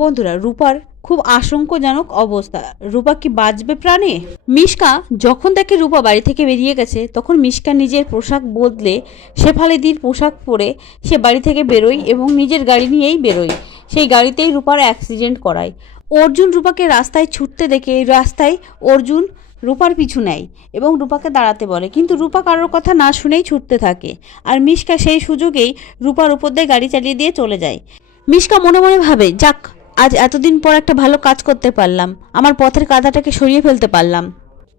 বন্ধুরা, রূপার খুব আশঙ্কাজনক অবস্থা। রূপা কি বাঁচবে প্রাণে? মিশকা যখন দেখে রূপা বাড়ি থেকে বেরিয়ে গেছে, তখন মিশকা নিজের পোশাক বদলে শেফালিদির পোশাক পরে সে বাড়ি থেকে বেরোয় এবং নিজের গাড়ি নিয়েই বেরোয়। সেই গাড়িতেই রূপার অ্যাক্সিডেন্ট করায়। অর্জুন রূপাকে রাস্তায় ছুটতে দেখে রাস্তায় অর্জুন রূপার পিছু নেয় এবং রূপাকে দাঁড়াতে বলে, কিন্তু রূপা কারোর কথা না শুনেই ছুটতে থাকে। আর মিশকা সেই সুযোগেই রূপার উপর দিয়ে গাড়ি চালিয়ে দিয়ে চলে যায়। মিশকা মনে মনে ভাবে, যাক, আজ এতদিন পর একটা ভালো কাজ করতে পারলাম, আমার পথের কাঁটাটাকে সরিয়ে ফেলতে পারলাম।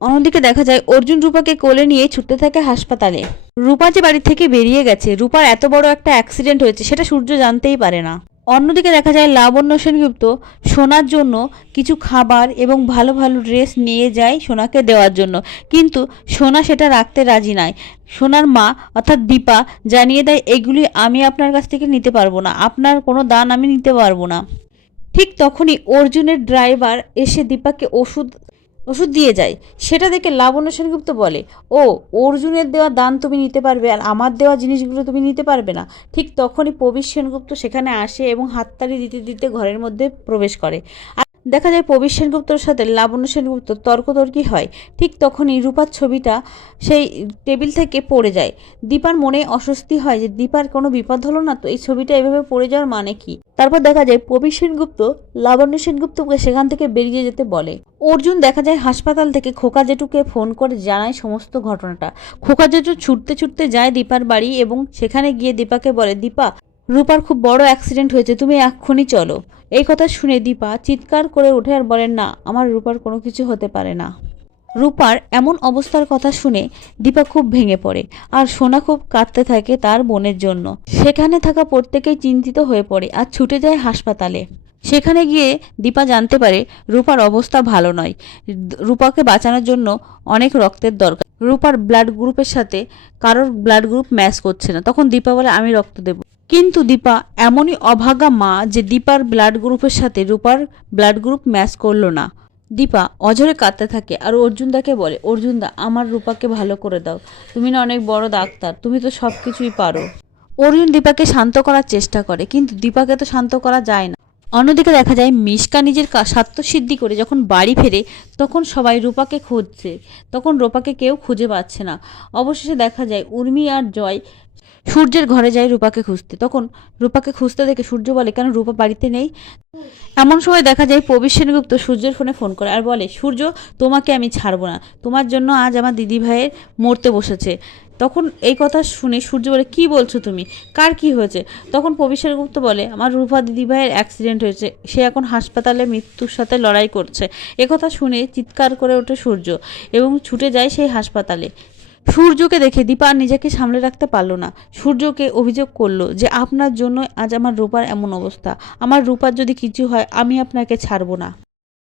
অন্যদিকে দেখা যায় অর্জুন রূপাকে কোলে নিয়ে ছুটতে থাকে হাসপাতালে। রূপা যে বাড়ি থেকে বেরিয়ে গেছে, রূপার এত বড় একটা অ্যাক্সিডেন্ট হয়েছে সেটা সূর্য জানতেই পারে না। অন্যদিকে দেখা যায় লাবণ্য সেনগুপ্ত সোনার জন্য কিছু খাবার এবং ভালো ভালো ড্রেস নিয়ে যায় সোনাকে দেওয়ার জন্য, কিন্তু সোনা সেটা রাখতে রাজি নয়। সোনার মা অর্থাৎ দীপা জানিয়ে দেয়, এগুলি আমি আপনার কাছ থেকে নিতে পারবো না, আপনার কোনো দান আমি নিতে পারবো না। ঠিক তখনই অর্জুনের ড্রাইভার এসে দীপাকে ওষুধ দিয়ে যায়। সেটা দেখে লাবণ্য সেনগুপ্ত বলে, ও, অর্জুনের দেওয়া দান তুমি নিতে পারবে আর আমার দেওয়া জিনিসগুলো তুমি নিতে পারবে না? ঠিক তখনই প্রবীর সেনগুপ্ত সেখানে আসে এবং হাততালি দিতে দিতে ঘরের মধ্যে প্রবেশ করে। আর দেখা যায় প্রবীর সেনগুপ্তর সাথে লাবণ্য সেনগুপ্ত তর্কতর্কি হয়। ঠিক তখনই রূপার ছবিটা সেই টেবিল থেকে পড়ে যায়। দীপার মনে অস্বস্তি হয় যে দীপার কোনো বিপদ হলো না তো, এই ছবিটা এভাবে পড়ে যাওয়ার মানে কি? তারপর দেখা যায় প্রবীর সেনগুপ্ত লাবণ্য সেনগুপ্তকে সেখান থেকে বেরিয়ে যেতে বলে। অর্জুন দেখা যায় হাসপাতাল থেকে খোকা জেঠুকে ফোন করে জানায় সমস্ত ঘটনাটা। খোকা জেঠু ছুটতে ছুটতে যায় দীপার বাড়ি এবং সেখানে গিয়ে দীপাকে বলে, দীপা, রূপার খুব বড় অ্যাক্সিডেন্ট হয়েছে, তুমি এক্ষুনি চলো। এই কথা শুনে দীপা চিৎকার করে ওঠে আর বলেন, না, আমার রূপার কোনো কিছু হতে পারে না। রূপার এমন অবস্থার কথা শুনে দীপা খুব ভেঙে পড়ে আর সোনা খুব কাঁদতে থাকে তার বোনের জন্য। সেখানে থাকা প্রত্যেকেই চিন্তিত হয়ে পড়ে আর ছুটে যায় হাসপাতালে। সেখানে গিয়ে দীপা জানতে পারে রূপার অবস্থা ভালো নয়। রূপাকে বাঁচানোর জন্য অনেক রক্তের দরকার। রূপার ব্লাড গ্রুপের সাথে কারোর ব্লাড গ্রুপ ম্যাচ করছে না। তখন দীপা বলে, আমি রক্ত দেব। কিন্তু দীপা এমনই অভাগা মা যে দীপার ব্লাড গ্রুপের সাথে রূপার ব্লাড গ্রুপ ম্যাচ করলো না। দীপা অঝরে কাঁদতে থাকে আর অর্জুনদাকে বলে, অর্জুনদা, আমার রূপাকে ভালো করে দাও, তুমি না অনেক বড় ডাক্তার, তুমি তো সব কিছুই পারো। অর্জুন দীপাকে শান্ত করার চেষ্টা করে, কিন্তু দীপাকে তো শান্ত করা যায় না। অন্যদিকে দেখা যায় মিশকা নিজের স্বার্থসিদ্ধি করে যখন বাড়ি ফেরে, তখন সবাই রূপাকে খুঁজছে। তখন রূপাকে কেউ খুঁজে পাচ্ছে না। অবশেষে দেখা যায় উর্মি আর জয় সূর্যের ঘরে যায় রূপাকে খুঁজতে। তখন রূপাকে খুঁজতে দেখে সূর্য বলে, কেন রূপা বাড়িতে নেই? এমন সময় দেখা যায় প্রবীর সেনগুপ্ত সূর্যের ফোন করে আর বলে, সূর্য, তোমাকে আমি ছাড়বো না, তোমার জন্য আজ আমার দিদি ভাইয়ের মরতে বসেছে। তখন এই কথা শুনে সূর্য বলে, কি বলছো তুমি, কার কি হয়েছে? তখন প্রবীর সেনগুপ্ত বলে, আমার রূপা দিদি ভাইয়ের অ্যাক্সিডেন্ট হয়েছে, সে এখন হাসপাতালে মৃত্যুর সাথে লড়াই করছে। একথা শুনে চিৎকার করে ওঠে সূর্য এবং ছুটে যায় সেই হাসপাতালে। সূর্যকে দেখে দীপা নিজেকে সামলে রাখতে পারলো না। সূর্যকে অভিযোগ করলো যে আপনার জন্য আজ আমার রূপার এমন অবস্থা, আমার রূপার যদি কিছু হয় আমি আপনাকে ছাড়বো না।